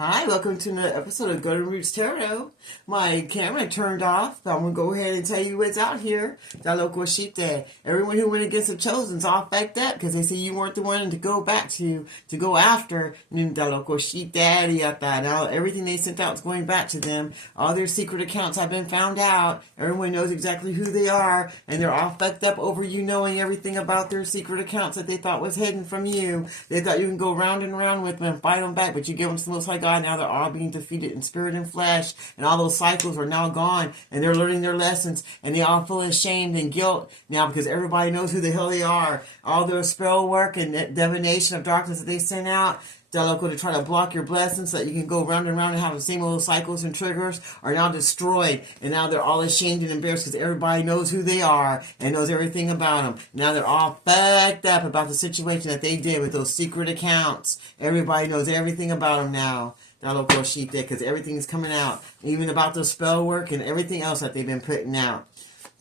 Hi, welcome to another episode of Golden Roots Tarot. My camera turned off, but I'm going to go ahead and tell you what's out here. Everyone who went against the Chosen's all backed up because they say you weren't the one to go back to go after. Now, everything they sent out is going back to them. All their secret accounts have been found out. Everyone knows exactly who they are, and they're all fucked up over you knowing everything about their secret accounts that they thought was hidden from you. They thought you can go round and round with them and fight them back, but you give them to the Most High God. Now they're all being defeated in spirit and flesh, and all those cycles are now gone, and they're learning their lessons, and they all feel ashamed and guilt now because everybody knows who the hell they are. All their spell work and divination of darkness that they sent out to try to block your blessings so that you can go round and round and have the same little cycles and triggers are now destroyed, and now they're all ashamed and embarrassed because everybody knows who they are and knows everything about them. Now they're all fucked up about the situation that they did with those secret accounts. Everybody knows everything about them now. Because everything is coming out, even about the spell work and everything else that they've been putting out.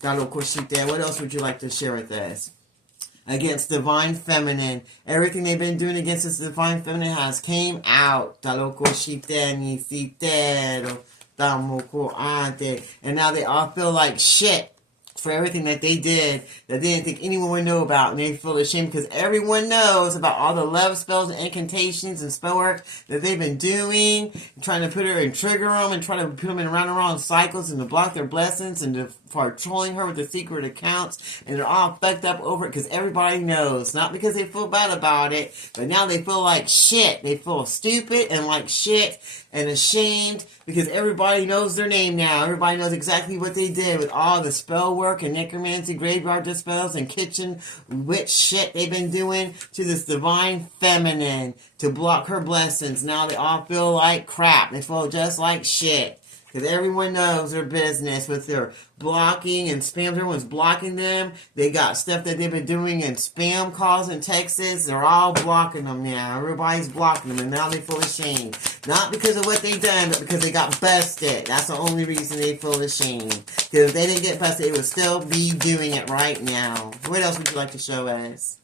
What else would you like to share with us? Against divine feminine, everything they've been doing against this divine feminine has came out. And now they all feel like shit for everything that they did that they didn't think anyone would know about, and they feel ashamed because everyone knows about all the love spells and incantations and spell work that they've been doing, trying to put her and trigger them and try to put them in round and round cycles and to block their blessings and for trolling her with the secret accounts, and they're all fucked up over it because everybody knows, not because they feel bad about it, but now they feel like shit. They feel stupid and like shit and ashamed because everybody knows their name now. Everybody knows exactly what they did with all the spell work and necromancy, graveyard dispels, and kitchen witch shit they've been doing to this divine feminine to block her blessings. Now they all feel like crap. They feel just like shit. Because everyone knows their business with their blocking and spam. Everyone's blocking them. They got stuff that they've been doing in spam calls and texts. They're all blocking them now. Everybody's blocking them, and now they feel ashamed. Not because of what they done, but because they got busted. That's the only reason they feel ashamed. Because if they didn't get busted, they would still be doing it right now. What else would you like to show us?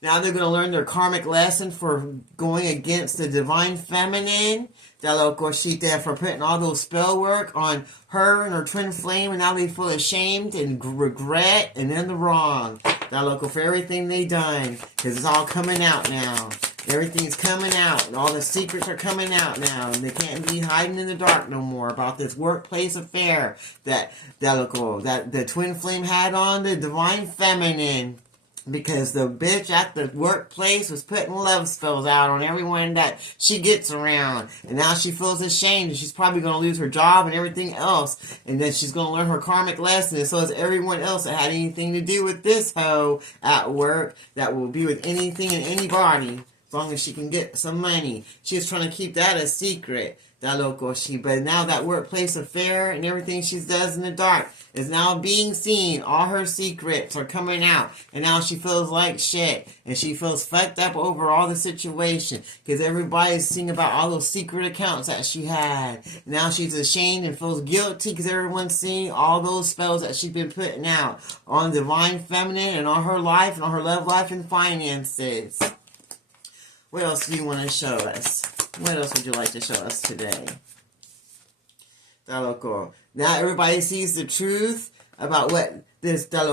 Now they're going to learn their karmic lesson for going against the divine feminine. For putting all those spell work on her and her twin flame, and now they feel ashamed and regret and in the wrong. For everything they done, because it's all coming out now. Everything's coming out, and all the secrets are coming out now, and they can't be hiding in the dark no more about this workplace affair that the twin flame had on the divine feminine. Because the bitch at the workplace was putting love spells out on everyone that she gets around. And now she feels ashamed, and she's probably going to lose her job and everything else. And then she's going to learn her karmic lesson. And so is everyone else that had anything to do with this hoe at work that will be with anything and anybody. As long as she can get some money. She's trying to keep that a secret. But now that workplace affair and everything she does in the dark is now being seen. All her secrets are coming out. And now she feels like shit. And she feels fucked up over all the situation. Because everybody's seeing about all those secret accounts that she had. Now she's ashamed and feels guilty because everyone's seeing all those spells that she's been putting out on divine feminine and on her life and on her love life and finances. What else do you want to show us? What else would you like to show us today? Now everybody sees the truth about what this this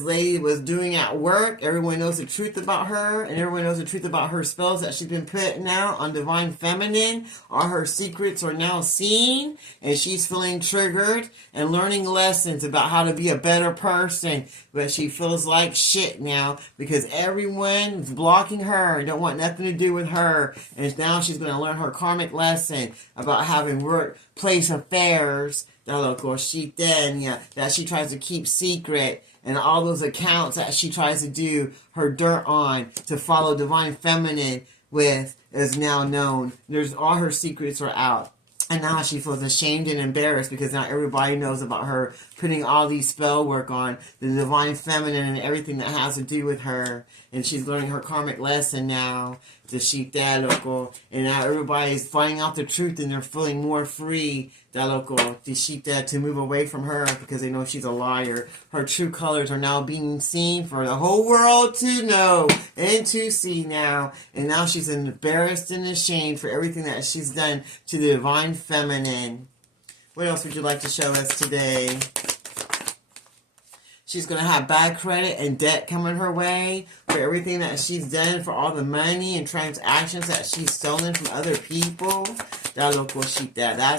lady was doing at work. Everyone knows the truth about her, and everyone knows the truth about her spells that she's been putting out on divine feminine. All her secrets are now seen, and she's feeling triggered and learning lessons about how to be a better person. But she feels like shit now because everyone's blocking her and don't want nothing to do with her. And now she's going to learn her karmic lesson about having workplace affairs that she tries to keep secret, and all those accounts that she tries to do her dirt on to follow divine feminine with is now known. All her secrets are out. And now she feels ashamed and embarrassed because now everybody knows about her putting all these spell work on the divine feminine and everything that has to do with her. And she's learning her karmic lesson now. Tashita, loco. And now everybody's finding out the truth and they're feeling more free, that loco, Tashita, to move away from her because they know she's a liar. Her true colors are now being seen for the whole world to know and to see now. And now she's embarrassed and ashamed for everything that she's done to the divine feminine. What else would you like to show us today? She's going to have bad credit and debt coming her way for everything that she's done, for all the money and transactions that she's stolen from other people. That's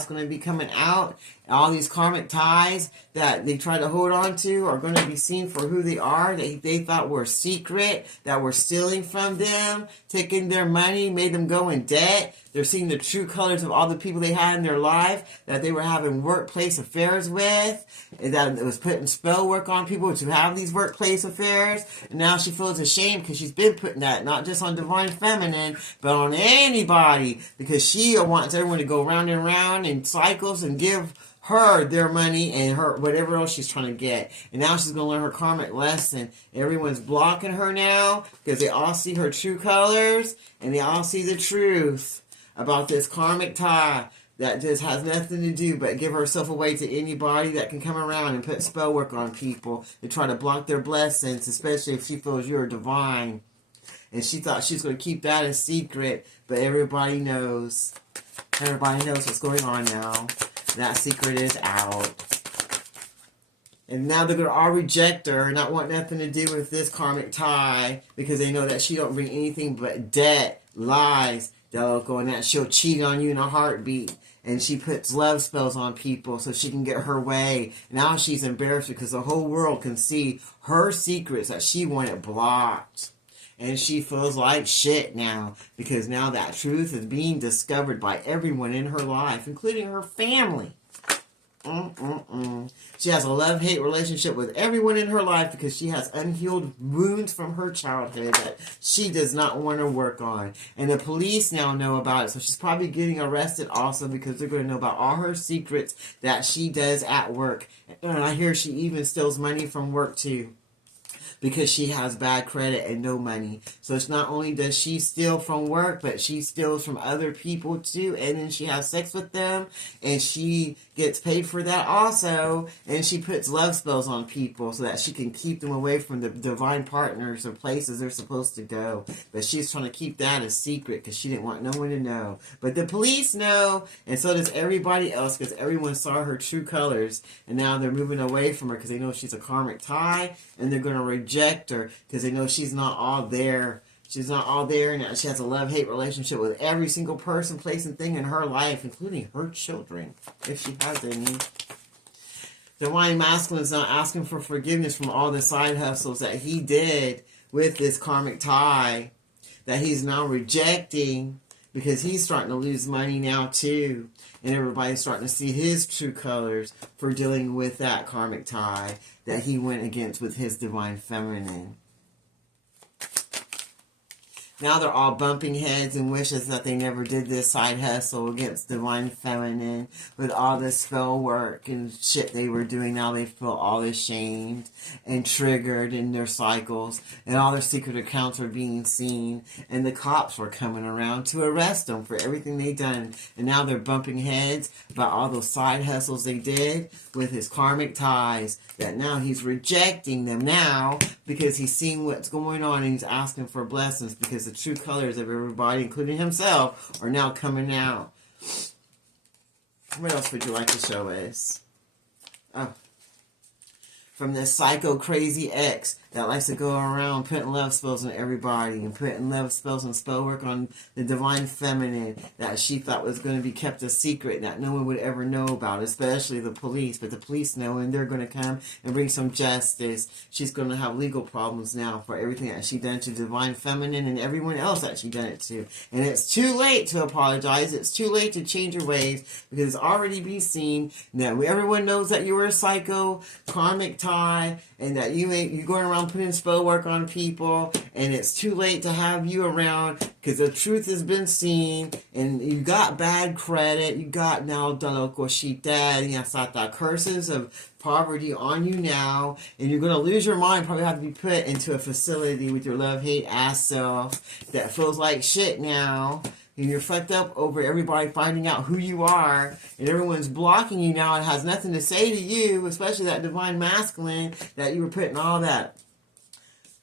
going to be coming out. All these karmic ties that they try to hold on to are going to be seen for who they are. They thought were secret, that were stealing from them, taking their money, made them go in debt. They're seeing the true colors of all the people they had in their life that they were having workplace affairs with, and that it was putting spell work on people to have these workplace affairs. And now she feels ashamed because she's been putting that not just on Divine Feminine, but on anybody, because she wants everyone to go round and round in cycles and give her their money and her whatever else she's trying to get. And now she's going to learn her karmic lesson. Everyone's blocking her now because they all see her true colors and they all see the truth about this karmic tie that just has nothing to do but give herself away to anybody that can come around and put spell work on people and try to block their blessings, especially if she feels you're divine. And she thought she's going to keep that a secret, but everybody knows. Everybody knows what's going on now. That secret is out. And now they're going to all reject her and not want nothing to do with this karmic tie because they know that she don't bring anything but debt, lies, and that she'll cheat on you in a heartbeat. And she puts love spells on people so she can get her way. Now she's embarrassed because the whole world can see her secrets that she wanted blocked. And she feels like shit now because now that truth is being discovered by everyone in her life, including her family. She has a love-hate relationship with everyone in her life because she has unhealed wounds from her childhood that she does not want to work on. And the police now know about it, so she's probably getting arrested also because they're going to know about all her secrets that she does at work. And I hear she even steals money from work too, because she has bad credit and no money. So it's not only does she steal from work, but she steals from other people too, and then she has sex with them, and she gets paid for that also, and she puts love spells on people so that she can keep them away from the divine partners or places they're supposed to go. But she's trying to keep that a secret because she didn't want no one to know. But the police know, and so does everybody else because everyone saw her true colors, and now they're moving away from her because they know she's a karmic tie, and they're going to reject her because they know she's not all there. She's not all there, and she has a love-hate relationship with every single person, place, and thing in her life, including her children, if she has any. Divine Masculine is now asking for forgiveness from all the side hustles that he did with this karmic tie, that he's now rejecting because he's starting to lose money now too. And everybody's starting to see his true colors for dealing with that karmic tie that he went against with his Divine Feminine. Now they're all bumping heads and wishes that they never did this side hustle against Divine Feminine with all this spell work and shit they were doing. Now they feel all ashamed and triggered in their cycles, and all their secret accounts are being seen, and the cops were coming around to arrest them for everything they done. And now they're bumping heads about all those side hustles they did with his karmic ties, that now he's rejecting them now because he's seeing what's going on and he's asking for blessings because the true colors of everybody, including himself, are now coming out. What else would you like to show us? Oh. From this psycho crazy ex that likes to go around putting love spells on everybody and putting love spells and spell work on the Divine Feminine that she thought was going to be kept a secret that no one would ever know about, especially the police. But the police know, and they're going to come and bring some justice. She's going to have legal problems now for everything that she done to Divine Feminine and everyone else that she done it to. And it's too late to apologize. It's too late to change your ways because it's already been seen that everyone knows that you were a psycho, karmic tie, and that you're going around around putting spell work on people, and it's too late to have you around because the truth has been seen, and you got bad credit. You got now Dalokoshita, Yasata curses of poverty on you now, and you're going to lose your mind, probably have to be put into a facility with your love-hate ass self that feels like shit now. And you're fucked up over everybody finding out who you are, and everyone's blocking you now and has nothing to say to you, especially that divine masculine that you were putting all that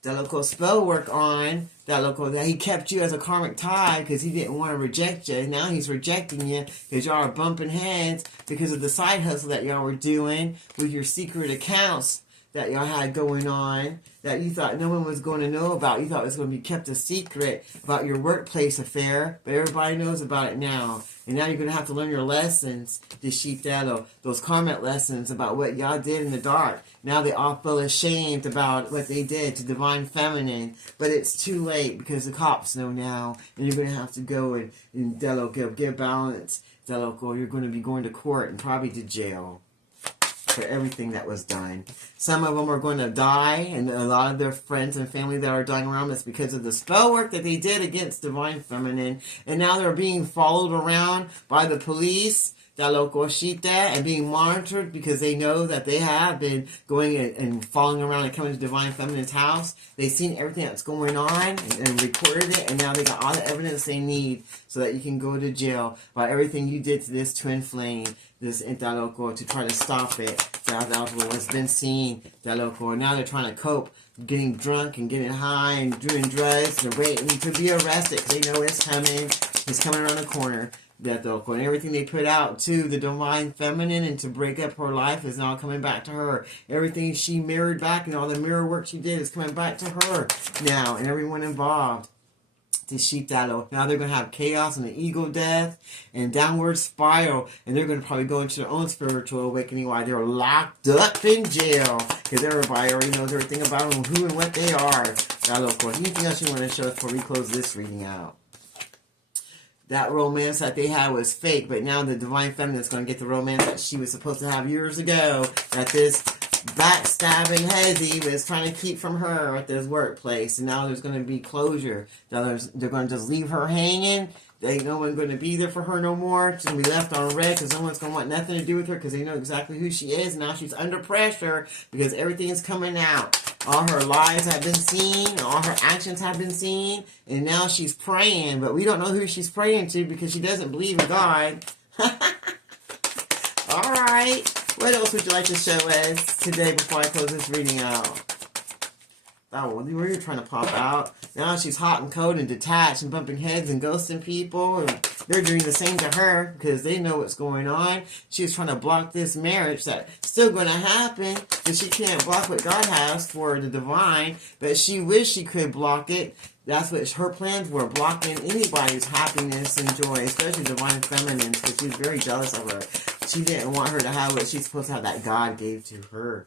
local spell work on, that he kept you as a karmic tie because he didn't want to reject you. Now he's rejecting you because y'all are bumping heads because of the side hustle that y'all were doing with your secret accounts that y'all had going on that you thought no one was going to know about. You thought it was going to be kept a secret about your workplace affair, but everybody knows about it now. And now you're going to have to learn your lessons, Deshitelo, those karmic lessons about what y'all did in the dark. Now they all feel ashamed about what they did to Divine Feminine, but it's too late because the cops know now, and you're going to have to go and Delo, give balance, Delo, you're going to be going to court and probably to jail for everything that was done. Some of them are going to die, and a lot of their friends and family that are dying around us because of the spell work that they did against Divine Feminine, and now they're being followed around by the police, Dalokoshita, and being monitored because they know that they have been going and following around and coming to Divine Feminine's house. They've seen everything that's going on and recorded it, and now they got all the evidence they need so that you can go to jail by everything you did to this twin flame, this Daloco, to try to stop it. That has been seen, Daloco. Now they're trying to cope, getting drunk and getting high and doing drugs. They're waiting to be arrested because they know it's coming. It's coming around the corner. That and everything they put out to the Divine Feminine and to break up her life is now coming back to her. Everything she mirrored back and all the mirror work she did is coming back to her now, and everyone involved. Now they're going to have chaos and an ego death and downward spiral, and they're going to probably go into their own spiritual awakening while they're locked up in jail because everybody already knows everything about them, who and what they are. Anything else you want to show us before we close this reading out? That romance that they had was fake, but now the Divine Feminine is going to get the romance that she was supposed to have years ago, that this backstabbing Hezi was trying to keep from her at this workplace, and now there's going to be closure. Now they're going to just leave her hanging. Ain't no one going to be there for her no more. She's going to be left on red because no one's going to want nothing to do with her because they know exactly who she is. Now she's under pressure because everything is coming out. All her lies have been seen. All her actions have been seen. And now she's praying. But we don't know who she's praying to because she doesn't believe in God. Alright. What else would you like to show us today before I close this reading out? Oh, well, were you trying to pop out? Now she's hot and cold and detached and bumping heads and ghosting people. And they're doing the same to her because they know what's going on. She's trying to block this marriage that's still going to happen because she can't block what God has for the divine. But she wished she could block it. That's what her plans were, blocking anybody's happiness and joy, especially Divine Feminine, because she's very jealous of her. She didn't want her to have what she's supposed to have that God gave to her.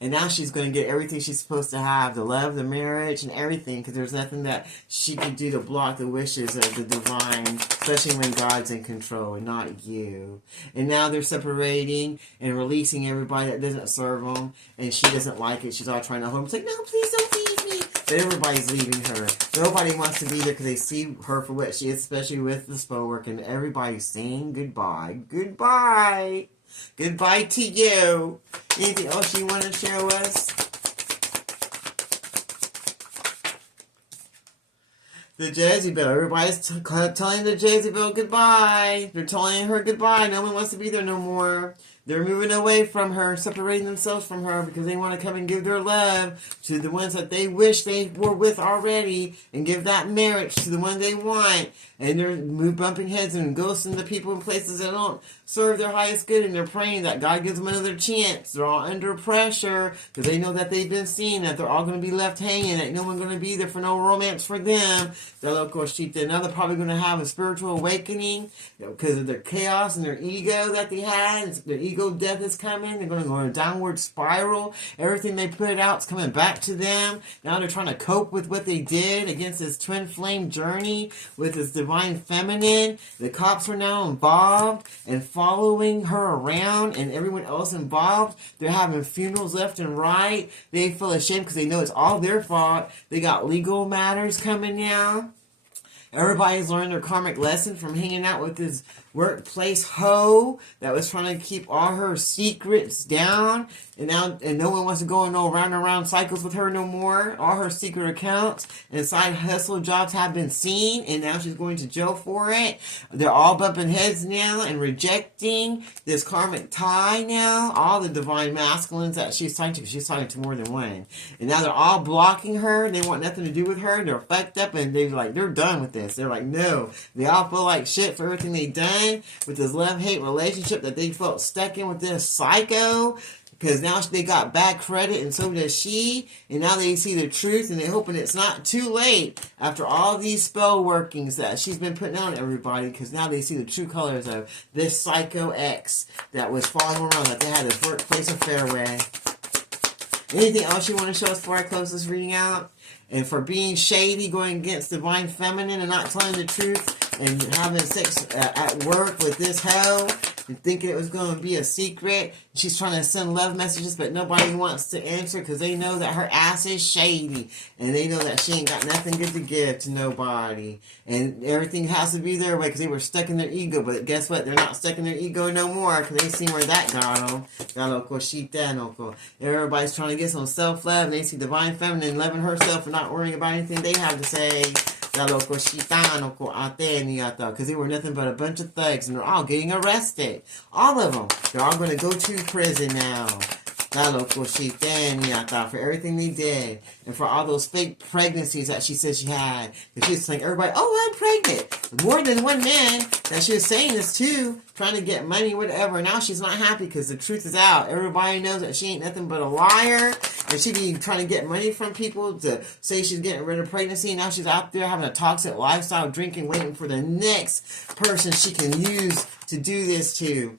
And now she's going to get everything she's supposed to have, the love, the marriage, and everything, because there's nothing that she can do to block the wishes of the divine, especially when God's in control and not you. And now they're separating and releasing everybody that doesn't serve them, and she doesn't like it. She's all trying to hold them. It's like, no, please don't leave me. But everybody's leaving her. Nobody wants to be there because they see her for what she is, especially with the spell work, and everybody's saying goodbye. Goodbye. Goodbye to you. Anything else you want to show us? The Jezebel. Everybody's telling the Jezebel goodbye. They're telling her goodbye. No one wants to be there no more. They're moving away from her, separating themselves from her because they want to come and give their love to the ones that they wish they were with already and give that marriage to the one they want. And they're bumping heads and ghosting the people in places that don't serve their highest good, and they're praying that God gives them another chance. They're all under pressure because they know that they've been seen, that they're all going to be left hanging, that no one's going to be there for no romance for them. Now they're probably going to have a spiritual awakening because of their chaos and their ego that they had. Their ego ego death is coming. They're going to go in a downward spiral. Everything they put out is coming back to them. Now they're trying to cope with what they did against this twin flame journey with this divine feminine. The cops are now involved and following her around, and everyone else involved. They're having funerals left and right. They feel ashamed because they know it's all their fault. They got legal matters coming now. Everybody's learned their karmic lesson from hanging out with this workplace hoe that was trying to keep all her secrets down, and no one wants to go in no round and round cycles with her no more. All her secret accounts and side hustle jobs have been seen, and now she's going to jail for it. They're all bumping heads now and rejecting this karmic tie now. All the divine masculines that she's talking to, she's talking to more than one, and now they're all blocking her. They want nothing to do with her. They're fucked up, and they're done with this. They're like, no. They all feel like shit for everything they done with this love-hate relationship that they felt stuck in with this psycho, because now they got bad credit and so does she, and now they see the truth and they're hoping it's not too late after all these spell workings that she's been putting on everybody, because now they see the true colors of this psycho ex that was following around, that they had this workplace affair with. Anything else you want to show us before I close this reading out? And for being shady, going against divine feminine and not telling the truth and having sex at work with this hoe and thinking it was going to be a secret. She's trying to send love messages, but nobody wants to answer because they know that her ass is shady. And they know that she ain't got nothing good to give to nobody. And everything has to be their way because they were stuck in their ego. But guess what? They're not stuck in their ego no more because they see where that got them. Everybody's trying to get some self-love, and they see divine feminine loving herself and not worrying about anything they have to say. Because they were nothing but a bunch of thugs, and they're all getting arrested. All of them. They're all going to go to prison now. For everything they did. And for all those fake pregnancies that she said she had. And she was saying, everybody, oh, I'm pregnant. More than one man that she was saying this to, trying to get money, whatever. Now she's not happy because the truth is out. Everybody knows that she ain't nothing but a liar. And she be trying to get money from people to say she's getting rid of pregnancy. Now she's out there having a toxic lifestyle, drinking, waiting for the next person she can use to do this to.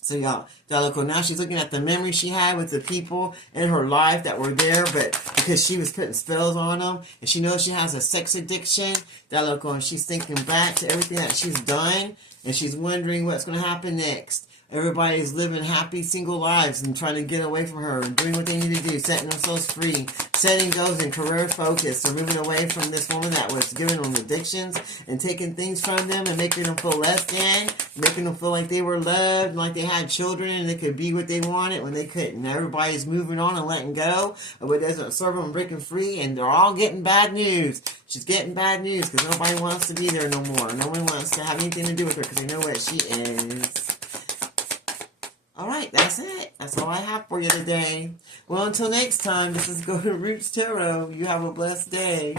So y'all, now she's looking at the memories she had with the people in her life that were there, but because she was putting spells on them, and she knows she has a sex addiction, and she's thinking back to everything that she's done, and she's wondering what's going to happen next. Everybody's living happy single lives and trying to get away from her and doing what they need to do, setting themselves free, setting goals and career focus. They're moving away from this woman that was giving them addictions and taking things from them and making them feel less than, making them feel like they were loved and like they had children and they could be what they wanted when they couldn't. Everybody's moving on and letting go of what doesn't serve them and breaking free, and they're all getting bad news. She's getting bad news because nobody wants to be there no more. No one wants to have anything to do with her because they know what she is. Alright, that's it. That's all I have for you today. Well, until next time, this is Golden Roots Tarot. You have a blessed day.